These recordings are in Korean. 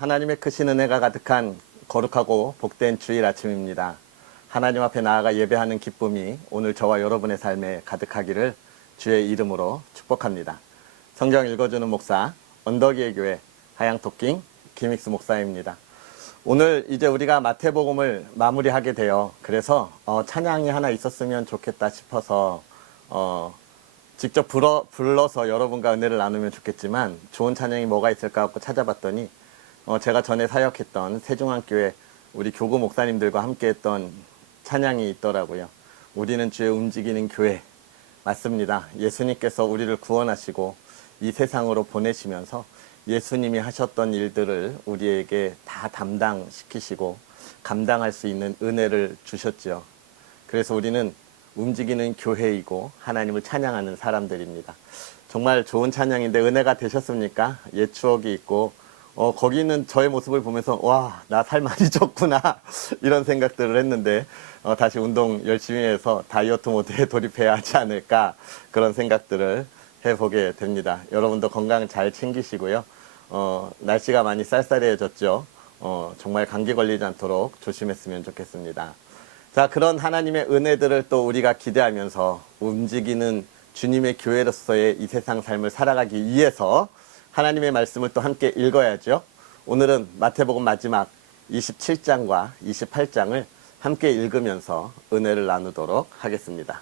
하나님의 크신 은혜가 가득한 거룩하고 복된 주일 아침입니다. 하나님 앞에 나아가 예배하는 기쁨이 오늘 저와 여러분의 삶에 가득하기를 주의 이름으로 축복합니다. 성경 읽어주는 목사, 언덕이의 교회 하양토킹 김익수 목사입니다. 오늘 이제 우리가 마태복음을 마무리하게 돼요. 그래서 찬양이 하나 있었으면 좋겠다 싶어서 직접 불러서 여러분과 은혜를 나누면 좋겠지만 좋은 찬양이 뭐가 있을까 하고 찾아봤더니 제가 전에 사역했던 세종안교회 우리 교구 목사님들과 함께 했던 찬양이 있더라고요. 우리는 주의 움직이는 교회. 맞습니다. 예수님께서 우리를 구원하시고 이 세상으로 보내시면서 예수님이 하셨던 일들을 우리에게 다 담당시키시고 감당할 수 있는 은혜를 주셨죠. 그래서 우리는 움직이는 교회이고 하나님을 찬양하는 사람들입니다. 정말 좋은 찬양인데 은혜가 되셨습니까? 옛 추억이 있고 거기 있는 저의 모습을 보면서 와, 나 살 많이 쪘구나 이런 생각들을 했는데 다시 운동 열심히 해서 다이어트 모드에 돌입해야 하지 않을까 그런 생각들을 해보게 됩니다. 여러분도 건강 잘 챙기시고요. 날씨가 많이 쌀쌀해졌죠. 정말 감기 걸리지 않도록 조심했으면 좋겠습니다. 자, 그런 하나님의 은혜들을 또 우리가 기대하면서 움직이는 주님의 교회로서의 이 세상 삶을 살아가기 위해서 하나님의 말씀을 또 함께 읽어야죠. 오늘은 마태복음 마지막 27장과 28장을 함께 읽으면서 은혜를 나누도록 하겠습니다.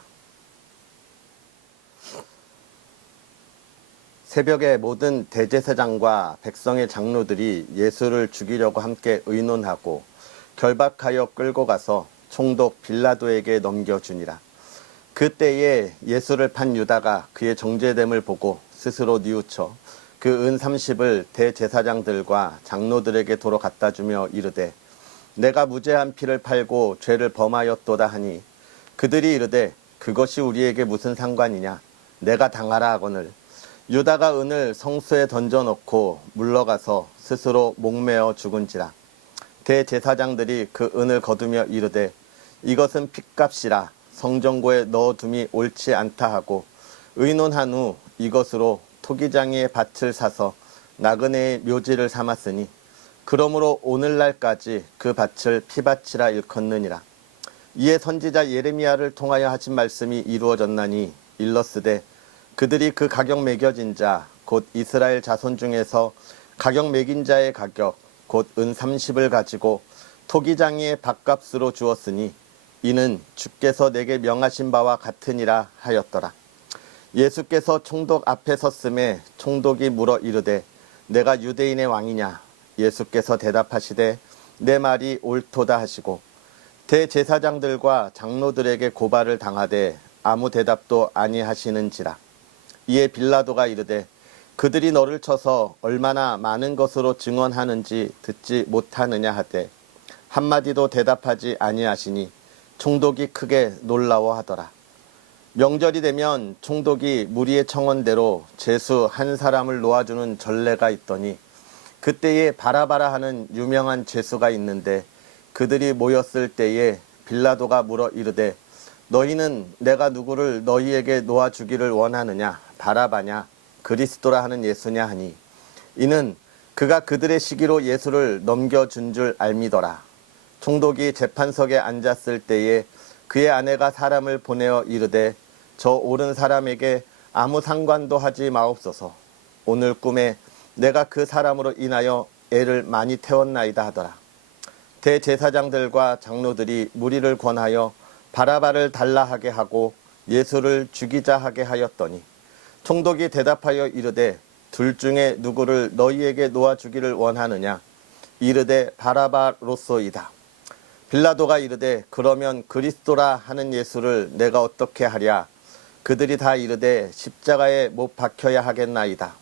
새벽에 모든 대제사장과 백성의 장로들이 예수를 죽이려고 함께 의논하고 결박하여 끌고 가서 총독 빌라도에게 넘겨주니라. 그때에 예수를 판 유다가 그의 정죄됨을 보고 스스로 뉘우쳐 그 은 30을 대제사장들과 장로들에게 도로 갖다 주며 이르되 내가 무죄한 피를 팔고 죄를 범하였도다 하니 그들이 이르되 그것이 우리에게 무슨 상관이냐 내가 당하라 하거늘 유다가 은을 성수에 던져놓고 물러가서 스스로 목매어 죽은지라. 대제사장들이 그 은을 거두며 이르되 이것은 핏값이라 성전고에 넣어둠이 옳지 않다 하고 의논한 후 이것으로 토기장이의 밭을 사서 나그네의 묘지를 삼았으니 그러므로 오늘날까지 그 밭을 피밭이라 일컫느니라. 이에 선지자 예레미야를 통하여 하신 말씀이 이루어졌나니 일렀으되 그들이 그 가격 매겨진 자 곧 이스라엘 자손 중에서 가격 매긴 자의 가격 곧 은 30을 가지고 토기장이의 밭값으로 주었으니 이는 주께서 내게 명하신 바와 같으니라 하였더라. 예수께서 총독 앞에 섰음에 총독이 물어 이르되 내가 유대인의 왕이냐 예수께서 대답하시되 내 말이 옳도다 하시고 대제사장들과 장로들에게 고발을 당하되 아무 대답도 아니하시는지라. 이에 빌라도가 이르되 그들이 너를 쳐서 얼마나 많은 것으로 증언하는지 듣지 못하느냐 하되 한마디도 대답하지 아니하시니 총독이 크게 놀라워하더라. 명절이 되면 총독이 무리의 청원대로 죄수 한 사람을 놓아주는 전례가 있더니 그때에 바라바라 하는 유명한 죄수가 있는데 그들이 모였을 때에 빌라도가 물어 이르되 너희는 내가 누구를 너희에게 놓아주기를 원하느냐 바라바냐 그리스도라 하는 예수냐 하니 이는 그가 그들의 시기로 예수를 넘겨준 줄 알미더라. 총독이 재판석에 앉았을 때에 그의 아내가 사람을 보내어 이르되 저 옳은 사람에게 아무 상관도 하지 마옵소서. 오늘 꿈에 내가 그 사람으로 인하여 애를 많이 태웠나이다 하더라. 대제사장들과 장로들이 무리를 권하여 바라바를 달라 하게 하고 예수를 죽이자 하게 하였더니 총독이 대답하여 이르되 둘 중에 누구를 너희에게 놓아주기를 원하느냐 이르되 바라바로소이다. 빌라도가 이르되 그러면 그리스도라 하는 예수를 내가 어떻게 하랴. 그들이 다 이르되 십자가에 못 박혀야 하겠나이다.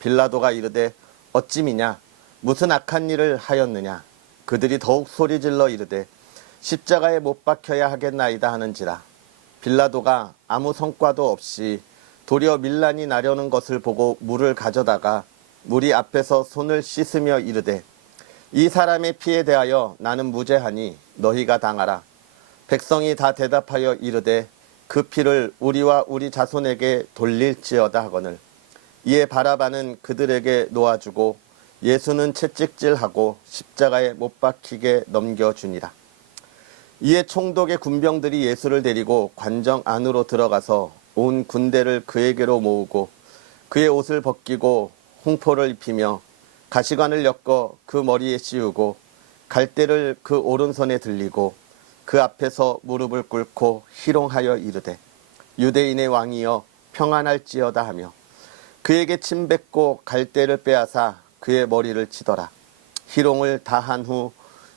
빌라도가 이르되 어찌미냐 무슨 악한 일을 하였느냐. 그들이 더욱 소리질러 이르되 십자가에 못 박혀야 하겠나이다 하는지라. 빌라도가 아무 성과도 없이 도리어 밀란이 나려는 것을 보고 물을 가져다가 무리 앞에서 손을 씻으며 이르되 이 사람의 피에 대하여 나는 무죄하니 너희가 당하라. 백성이 다 대답하여 이르되 그 피를 우리와 우리 자손에게 돌릴지어다 하거늘 이에 바라바는 그들에게 놓아주고 예수는 채찍질하고 십자가에 못 박히게 넘겨주니라. 이에 총독의 군병들이 예수를 데리고 관정 안으로 들어가서 온 군대를 그에게로 모으고 그의 옷을 벗기고 홍포를 입히며 가시관을 엮어 그 머리에 씌우고 갈대를 그 오른손에 들리고 그 앞에서 무릎을 꿇고 희롱하여 이르되 유대인의 왕이여 평안할지어다 하며 그에게 침 뱉고 갈대를 빼앗아 그의 머리를 치더라. 희롱을 다한 후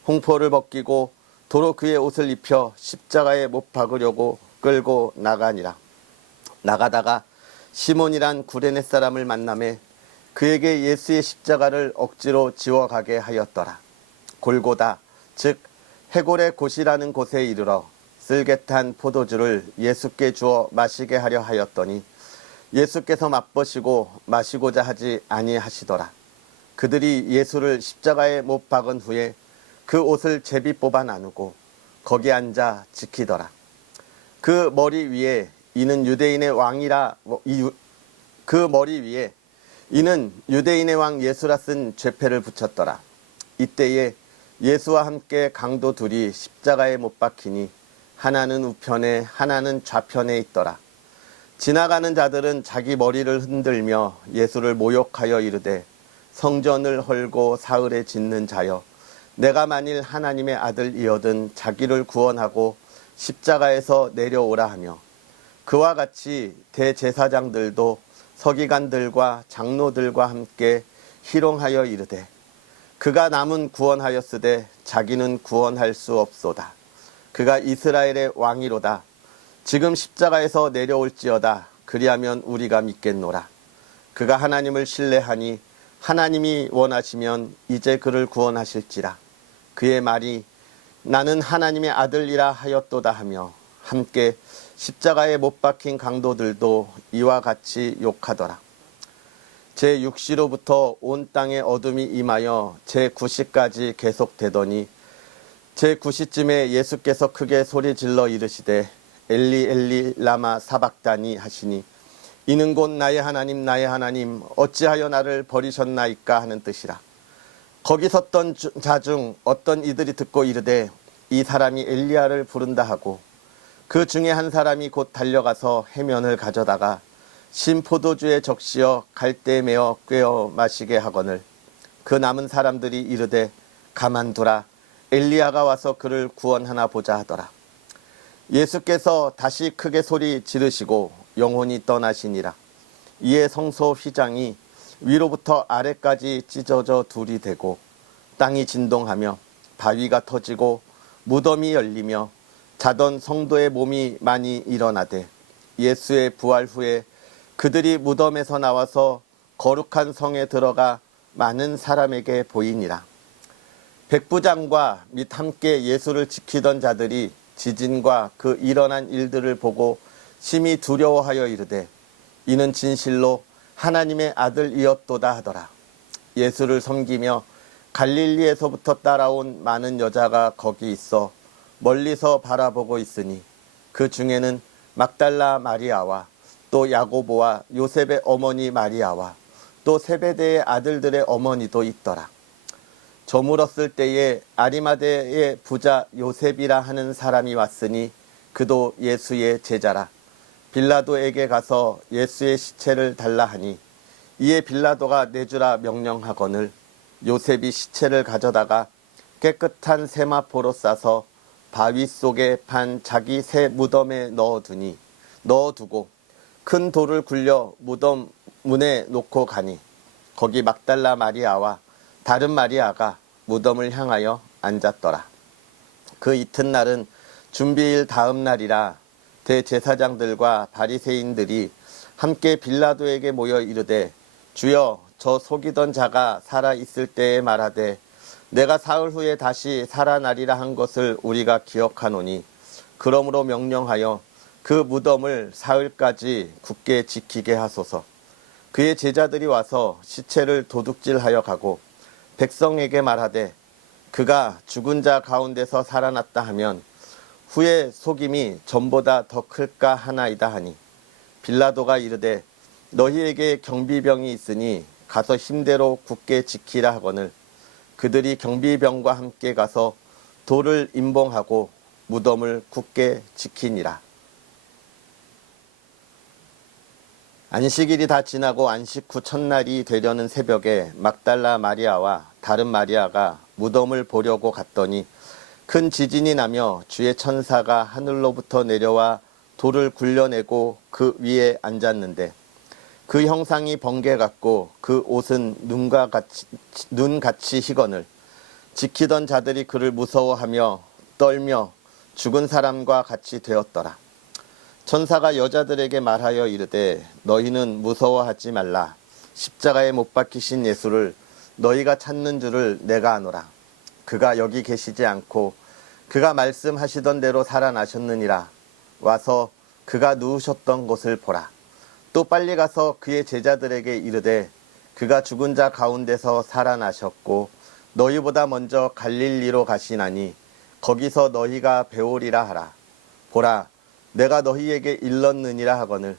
홍포를 벗기고 도로 그의 옷을 입혀 십자가에 못 박으려고 끌고 나가니라. 나가다가 시몬이란 구레네 사람을 만나매 그에게 예수의 십자가를 억지로 지워가게 하였더라. 골고다 즉 해골의 곳이라는 곳에 이르러 쓸개탄 포도주를 예수께 주어 마시게 하려 하였더니 예수께서 맛보시고 마시고자 하지 아니하시더라. 그들이 예수를 십자가에 못 박은 후에 그 옷을 제비 뽑아 나누고 거기 앉아 지키더라. 그 머리 위에 이는 유대인의 왕 예수라 쓴 죄패를 붙였더라. 이때에 예수와 함께 강도 둘이 십자가에 못 박히니 하나는 우편에 하나는 좌편에 있더라. 지나가는 자들은 자기 머리를 흔들며 예수를 모욕하여 이르되 성전을 헐고 사흘에 짓는 자여 내가 만일 하나님의 아들이어든 자기를 구원하고 십자가에서 내려오라 하며 그와 같이 대제사장들도 서기관들과 장로들과 함께 희롱하여 이르되 그가 남은 구원하였으되 자기는 구원할 수 없소다. 그가 이스라엘의 왕이로다. 지금 십자가에서 내려올지어다. 그리하면 우리가 믿겠노라. 그가 하나님을 신뢰하니 하나님이 원하시면 이제 그를 구원하실지라. 그의 말이 나는 하나님의 아들이라 하였도다 하며 함께 십자가에 못 박힌 강도들도 이와 같이 욕하더라. 제6시로부터 온 땅에 어둠이 임하여 제9시까지 계속되더니 제9시쯤에 예수께서 크게 소리질러 이르시되 엘리 엘리 라마 사박다니 하시니 이는 곧 나의 하나님 어찌하여 나를 버리셨나이까 하는 뜻이라. 거기 섰던 자 중 어떤 이들이 듣고 이르되 이 사람이 엘리야를 부른다 하고 그 중에 한 사람이 곧 달려가서 해면을 가져다가 신포도주에 적시어 갈대에 메어 꿰어 마시게 하거늘 그 남은 사람들이 이르되 가만두라 엘리야가 와서 그를 구원하나 보자 하더라. 예수께서 다시 크게 소리 지르시고 영혼이 떠나시니라. 이에 성소 휘장이 위로부터 아래까지 찢어져 둘이 되고 땅이 진동하며 바위가 터지고 무덤이 열리며 자던 성도의 몸이 많이 일어나되 예수의 부활 후에 그들이 무덤에서 나와서 거룩한 성에 들어가 많은 사람에게 보이니라. 백부장과 및 함께 예수를 지키던 자들이 지진과 그 일어난 일들을 보고 심히 두려워하여 이르되 이는 진실로 하나님의 아들이었도다 하더라. 예수를 섬기며 갈릴리에서부터 따라온 많은 여자가 거기 있어 멀리서 바라보고 있으니 그 중에는 막달라 마리아와 또 야고보와 요셉의 어머니 마리아와 또 세베대의 아들들의 어머니도 있더라. 저물었을 때에 아리마대의 부자 요셉이라 하는 사람이 왔으니 그도 예수의 제자라. 빌라도에게 가서 예수의 시체를 달라 하니 이에 빌라도가 내주라 명령하거늘 요셉이 시체를 가져다가 깨끗한 세마포로 싸서 바위 속에 판 자기 새 무덤에 넣어두고 큰 돌을 굴려 무덤 문에 놓고 가니 거기 막달라 마리아와 다른 마리아가 무덤을 향하여 앉았더라. 그 이튿날은 준비일 다음 날이라 대제사장들과 바리새인들이 함께 빌라도에게 모여 이르되 주여 저 속이던 자가 살아 있을 때에 말하되 내가 사흘 후에 다시 살아나리라 한 것을 우리가 기억하노니 그러므로 명령하여 그 무덤을 사흘까지 굳게 지키게 하소서. 그의 제자들이 와서 시체를 도둑질하여 가고 백성에게 말하되 그가 죽은 자 가운데서 살아났다 하면 후에 속임이 전보다 더 클까 하나이다 하니 빌라도가 이르되 너희에게 경비병이 있으니 가서 힘대로 굳게 지키라 하거늘 그들이 경비병과 함께 가서 돌을 임봉하고 무덤을 굳게 지키니라. 안식일이 다 지나고 안식 후 첫날이 되려는 새벽에 막달라 마리아와 다른 마리아가 무덤을 보려고 갔더니 큰 지진이 나며 주의 천사가 하늘로부터 내려와 돌을 굴려내고 그 위에 앉았는데 그 형상이 번개 같고 그 옷은 눈같이 희거늘 지키던 자들이 그를 무서워하며 떨며 죽은 사람과 같이 되었더라. 천사가 여자들에게 말하여 이르되 너희는 무서워하지 말라. 십자가에 못 박히신 예수를 너희가 찾는 줄을 내가 아노라. 그가 여기 계시지 않고 그가 말씀하시던 대로 살아나셨느니라. 와서 그가 누우셨던 곳을 보라. 또 빨리 가서 그의 제자들에게 이르되 그가 죽은 자 가운데서 살아나셨고 너희보다 먼저 갈릴리로 가시나니 거기서 너희가 배우리라 하라. 보라, 내가 너희에게 일렀느니라 하거늘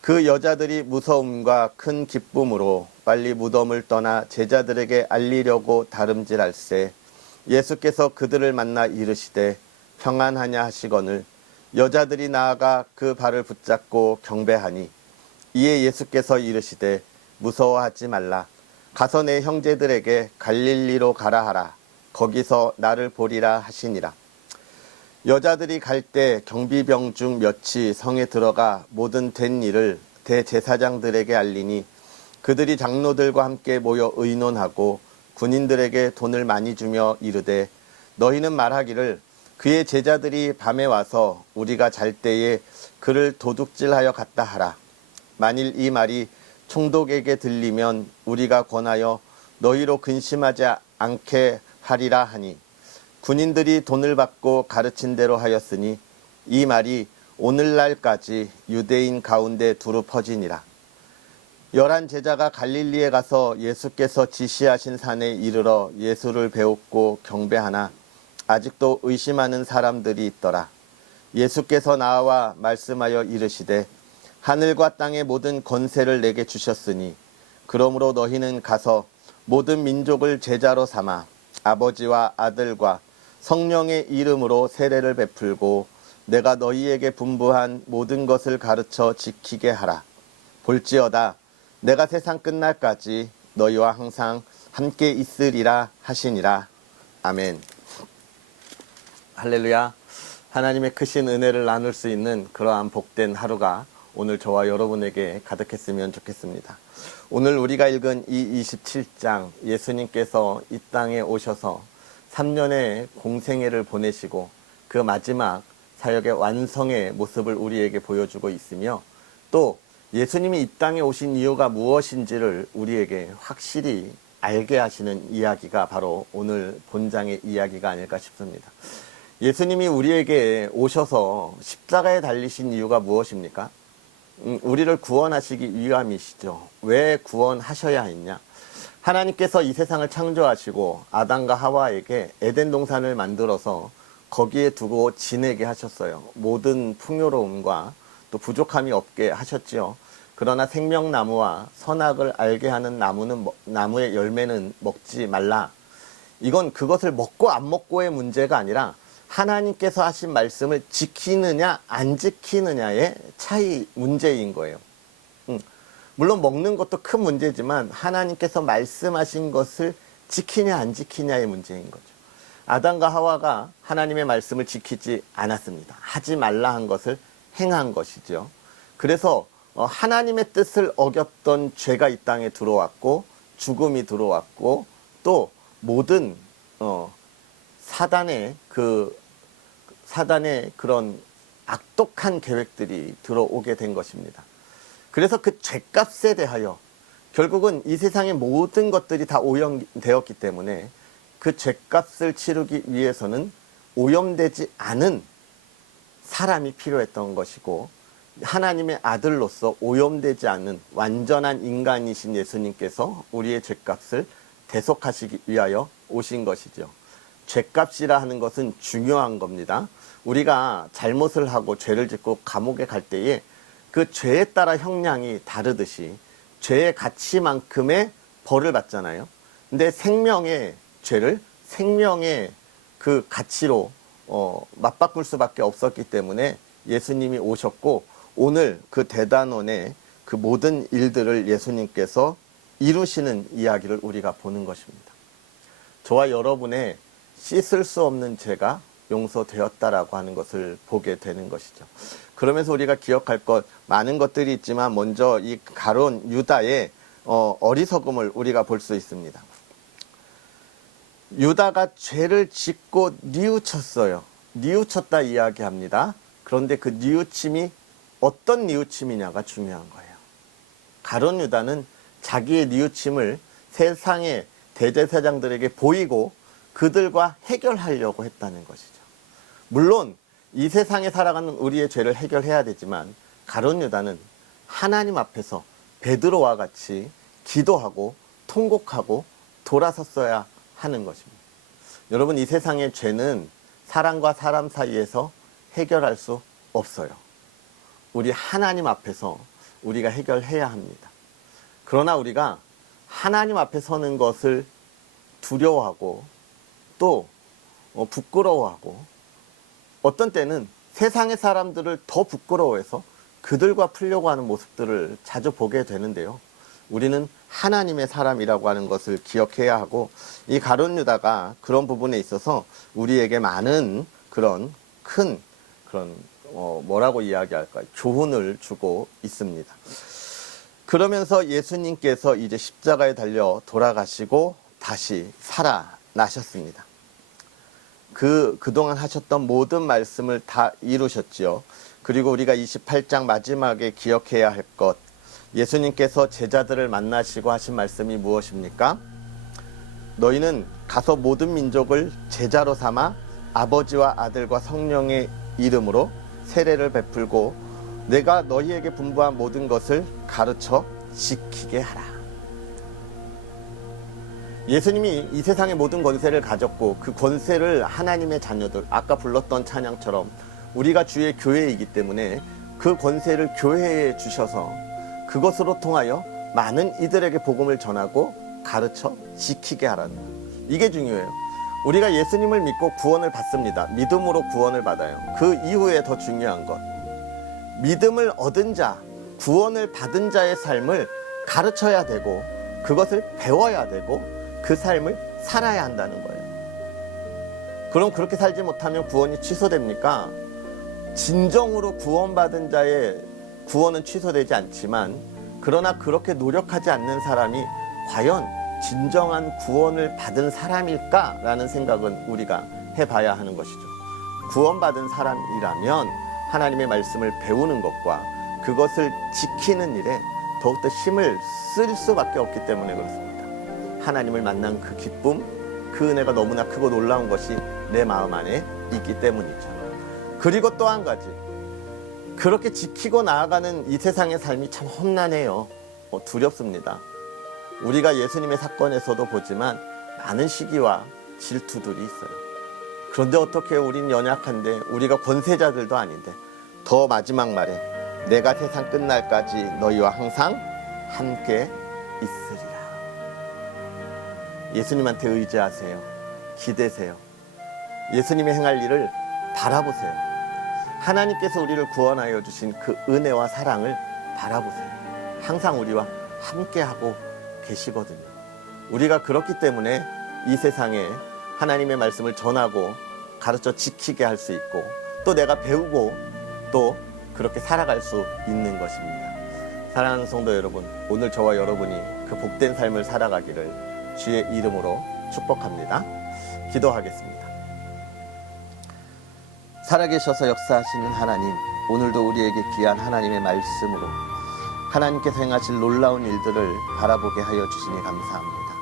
그 여자들이 무서움과 큰 기쁨으로 빨리 무덤을 떠나 제자들에게 알리려고 다름질할세 예수께서 그들을 만나 이르시되 평안하냐 하시거늘 여자들이 나아가 그 발을 붙잡고 경배하니 이에 예수께서 이르시되 무서워하지 말라. 가서 내 형제들에게 갈릴리로 가라 하라. 거기서 나를 보리라 하시니라. 여자들이 갈 때 경비병 중 몇이 성에 들어가 모든 된 일을 대제사장들에게 알리니 그들이 장로들과 함께 모여 의논하고 군인들에게 돈을 많이 주며 이르되 너희는 말하기를 그의 제자들이 밤에 와서 우리가 잘 때에 그를 도둑질하여 갔다 하라. 만일 이 말이 총독에게 들리면 우리가 권하여 너희로 근심하지 않게 하리라 하니 군인들이 돈을 받고 가르친 대로 하였으니 이 말이 오늘날까지 유대인 가운데 두루 퍼지니라. 11 제자가 갈릴리에 가서 예수께서 지시하신 산에 이르러 예수를 배웠고 경배하나 아직도 의심하는 사람들이 있더라. 예수께서 나와 말씀하여 이르시되 하늘과 땅의 모든 권세를 내게 주셨으니 그러므로 너희는 가서 모든 민족을 제자로 삼아 아버지와 아들과 성령의 이름으로 세례를 베풀고 내가 너희에게 분부한 모든 것을 가르쳐 지키게 하라. 볼지어다 내가 세상 끝날까지 너희와 항상 함께 있으리라 하시니라. 아멘. 할렐루야. 하나님의 크신 은혜를 나눌 수 있는 그러한 복된 하루가 오늘 저와 여러분에게 가득했으면 좋겠습니다. 오늘 우리가 읽은 이 27장 예수님께서 이 땅에 오셔서 3년의 공생애를 보내시고 그 마지막 사역의 완성의 모습을 우리에게 보여주고 있으며 또 예수님이 이 땅에 오신 이유가 무엇인지를 우리에게 확실히 알게 하시는 이야기가 바로 오늘 본장의 이야기가 아닐까 싶습니다. 예수님이 우리에게 오셔서 십자가에 달리신 이유가 무엇입니까? 우리를 구원하시기 위함이시죠. 왜 구원하셔야 했냐? 하나님께서 이 세상을 창조하시고 아담과 하와에게 에덴 동산을 만들어서 거기에 두고 지내게 하셨어요. 모든 풍요로움과 또 부족함이 없게 하셨지요. 그러나 생명나무와 선악을 알게 하는 나무의 열매는 먹지 말라. 이건 그것을 먹고 안 먹고의 문제가 아니라 하나님께서 하신 말씀을 지키느냐 안 지키느냐의 차이 문제인 거예요. 물론 먹는 것도 큰 문제지만 하나님께서 말씀하신 것을 지키냐 안 지키냐의 문제인 거죠. 아담과 하와가 하나님의 말씀을 지키지 않았습니다. 하지 말라 한 것을 행한 것이죠. 그래서 하나님의 뜻을 어겼던 죄가 이 땅에 들어왔고 죽음이 들어왔고 또 모든 사단의 그런 악독한 계획들이 들어오게 된 것입니다. 그래서 그 죄값에 대하여 결국은 이 세상의 모든 것들이 다 오염되었기 때문에 그 죄값을 치르기 위해서는 오염되지 않은 사람이 필요했던 것이고 하나님의 아들로서 오염되지 않은 완전한 인간이신 예수님께서 우리의 죄값을 대속하시기 위하여 오신 것이죠. 죄값이라 하는 것은 중요한 겁니다. 우리가 잘못을 하고 죄를 짓고 감옥에 갈 때에 그 죄에 따라 형량이 다르듯이 죄의 가치만큼의 벌을 받잖아요. 근데 생명의 죄를 생명의 그 가치로 맞바꿀 수밖에 없었기 때문에 예수님이 오셨고, 오늘 그 대단원의 그 모든 일들을 예수님께서 이루시는 이야기를 우리가 보는 것입니다. 저와 여러분의 씻을 수 없는 죄가 용서되었다라고 하는 것을 보게 되는 것이죠. 그러면서 우리가 기억할 것 많은 것들이 있지만, 먼저 이 가룟 유다의 어리석음을 우리가 볼 수 있습니다. 유다가 죄를 짓고 뉘우쳤어요. 뉘우쳤다 이야기합니다. 그런데 그 뉘우침이 어떤 뉘우침이냐가 중요한 거예요. 가룟 유다는 자기의 뉘우침을 세상의 대제사장들에게 보이고 그들과 해결하려고 했다는 것이죠. 물론 이 세상에 살아가는 우리의 죄를 해결해야 되지만, 가룟 유다는 하나님 앞에서 베드로와 같이 기도하고 통곡하고 돌아섰어야 하는 것입니다. 여러분, 이 세상의 죄는 사람과 사람 사이에서 해결할 수 없어요. 우리 하나님 앞에서 우리가 해결해야 합니다. 그러나 우리가 하나님 앞에 서는 것을 두려워하고 또 부끄러워하고, 어떤 때는 세상의 사람들을 더 부끄러워해서 그들과 풀려고 하는 모습들을 자주 보게 되는데요. 우리는 하나님의 사람이라고 하는 것을 기억해야 하고, 이 가룟 유다가 그런 부분에 있어서 우리에게 많은 그런 큰 뭐라고 이야기할까요? 교훈을 주고 있습니다. 그러면서 예수님께서 이제 십자가에 달려 돌아가시고 다시 살아나셨습니다. 그동안 하셨던 모든 말씀을 다 이루셨지요. 그리고 우리가 28장 마지막에 기억해야 할 것, 예수님께서 제자들을 만나시고 하신 말씀이 무엇입니까? 너희는 가서 모든 민족을 제자로 삼아 아버지와 아들과 성령의 이름으로 세례를 베풀고 내가 너희에게 분부한 모든 것을 가르쳐 지키게 하라. 예수님이 이 세상의 모든 권세를 가졌고, 그 권세를 하나님의 자녀들, 아까 불렀던 찬양처럼 우리가 주의 교회이기 때문에 그 권세를 교회에 주셔서 그것으로 통하여 많은 이들에게 복음을 전하고 가르쳐 지키게 하라는 거예요. 이게 중요해요. 우리가 예수님을 믿고 구원을 받습니다. 믿음으로 구원을 받아요. 그 이후에 더 중요한 것, 믿음을 얻은 자, 구원을 받은 자의 삶을 가르쳐야 되고 그것을 배워야 되고 그 삶을 살아야 한다는 거예요. 그럼 그렇게 살지 못하면 구원이 취소됩니까? 진정으로 구원받은 자의 구원은 취소되지 않지만, 그러나 그렇게 노력하지 않는 사람이 과연 진정한 구원을 받은 사람일까라는 생각은 우리가 해봐야 하는 것이죠. 구원받은 사람이라면 하나님의 말씀을 배우는 것과 그것을 지키는 일에 더욱더 힘을 쓸 수밖에 없기 때문에 그렇습니다. 하나님을 만난 그 기쁨, 그 은혜가 너무나 크고 놀라운 것이 내 마음 안에 있기 때문이죠. 그리고 또 한 가지, 그렇게 지키고 나아가는 이 세상의 삶이 참 험난해요. 두렵습니다. 우리가 예수님의 사건에서도 보지만 많은 시기와 질투들이 있어요. 그런데 어떻게 우린 연약한데, 우리가 권세자들도 아닌데, 더 마지막 말에 내가 세상 끝날까지 너희와 항상 함께 있으리라. 예수님한테 의지하세요. 기대세요. 예수님이 행할 일을 바라보세요. 하나님께서 우리를 구원하여 주신 그 은혜와 사랑을 바라보세요. 항상 우리와 함께하고 계시거든요. 우리가 그렇기 때문에 이 세상에 하나님의 말씀을 전하고 가르쳐 지키게 할 수 있고, 또 내가 배우고 또 그렇게 살아갈 수 있는 것입니다. 사랑하는 성도 여러분, 오늘 저와 여러분이 그 복된 삶을 살아가기를 주의 이름으로 축복합니다. 기도하겠습니다. 살아계셔서 역사하시는 하나님, 오늘도 우리에게 귀한 하나님의 말씀으로 하나님께서 행하실 놀라운 일들을 바라보게 하여 주시니 감사합니다.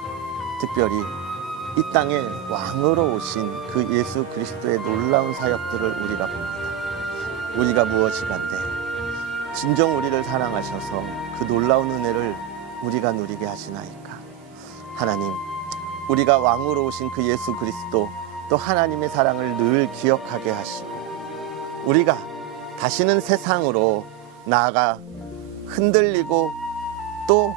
특별히 이 땅에 왕으로 오신 그 예수 그리스도의 놀라운 사역들을 우리가 봅니다. 우리가 무엇이간데 진정 우리를 사랑하셔서 그 놀라운 은혜를 우리가 누리게 하시나이까. 하나님, 우리가 왕으로 오신 그 예수 그리스도, 또 하나님의 사랑을 늘 기억하게 하시고, 우리가 다시는 세상으로 나아가 흔들리고 또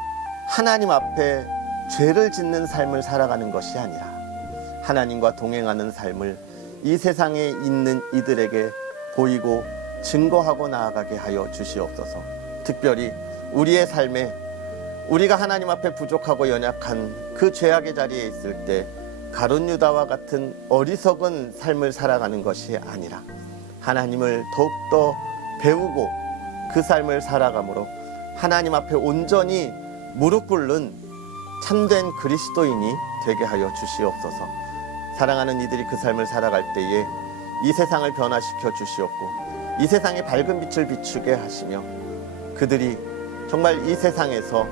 하나님 앞에 죄를 짓는 삶을 살아가는 것이 아니라 하나님과 동행하는 삶을 이 세상에 있는 이들에게 보이고 증거하고 나아가게 하여 주시옵소서. 특별히 우리의 삶에 우리가 하나님 앞에 부족하고 연약한 그 죄악의 자리에 있을 때 가룟 유다와 같은 어리석은 삶을 살아가는 것이 아니라 하나님을 더욱더 배우고 그 삶을 살아감으로 하나님 앞에 온전히 무릎 꿇는 참된 그리스도인이 되게 하여 주시옵소서. 사랑하는 이들이 그 삶을 살아갈 때에 이 세상을 변화시켜 주시옵고 이 세상에 밝은 빛을 비추게 하시며 그들이 정말 이 세상에서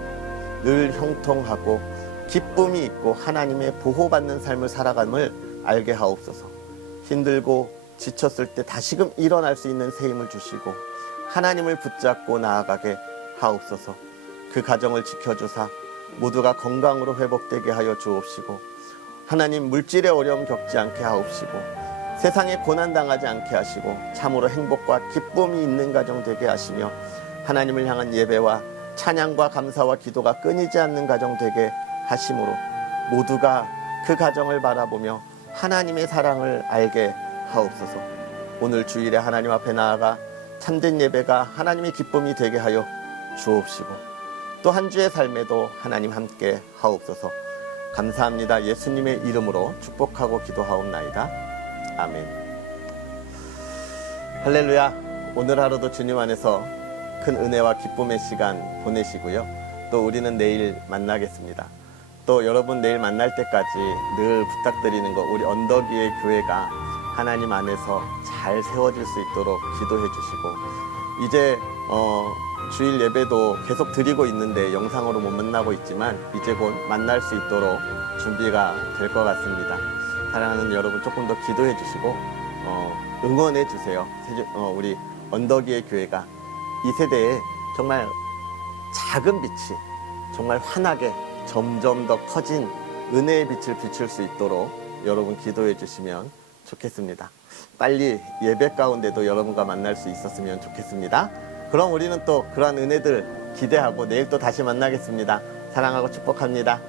늘 형통하고 기쁨이 있고 하나님의 보호받는 삶을 살아감을 알게 하옵소서. 힘들고 지쳤을 때 다시금 일어날 수 있는 새 힘을 주시고 하나님을 붙잡고 나아가게 하옵소서. 그 가정을 지켜주사 모두가 건강으로 회복되게 하여 주옵시고 하나님 물질의 어려움 겪지 않게 하옵시고 세상에 고난당하지 않게 하시고 참으로 행복과 기쁨이 있는 가정 되게 하시며 하나님을 향한 예배와 찬양과 감사와 기도가 끊이지 않는 가정 되게 하심으로 모두가 그 가정을 바라보며 하나님의 사랑을 알게 하옵소서. 오늘 주일에 하나님 앞에 나아가 참된 예배가 하나님의 기쁨이 되게 하여 주옵시고 또 한 주의 삶에도 하나님 함께 하옵소서. 감사합니다. 예수님의 이름으로 축복하고 기도하옵나이다. 아멘. 할렐루야. 오늘 하루도 주님 안에서 큰 은혜와 기쁨의 시간 보내시고요. 또 우리는 내일 만나겠습니다. 또 여러분 내일 만날 때까지 늘 부탁드리는 거 우리 언덕위의 교회가 하나님 안에서 잘 세워질 수 있도록 기도해 주시고 이제 주일 예배도 계속 드리고 있는데 영상으로 못 만나고 있지만 이제 곧 만날 수 있도록 준비가 될 것 같습니다. 사랑하는 여러분 조금 더 기도해 주시고 응원해 주세요. 우리 언덕위의 교회가 이 세대에 정말 작은 빛이 정말 환하게 점점 더 커진 은혜의 빛을 비출 수 있도록 여러분 기도해 주시면 좋겠습니다. 빨리 예배 가운데도 여러분과 만날 수 있었으면 좋겠습니다. 그럼 우리는 또 그러한 은혜들 기대하고 내일 또 다시 만나겠습니다. 사랑하고 축복합니다.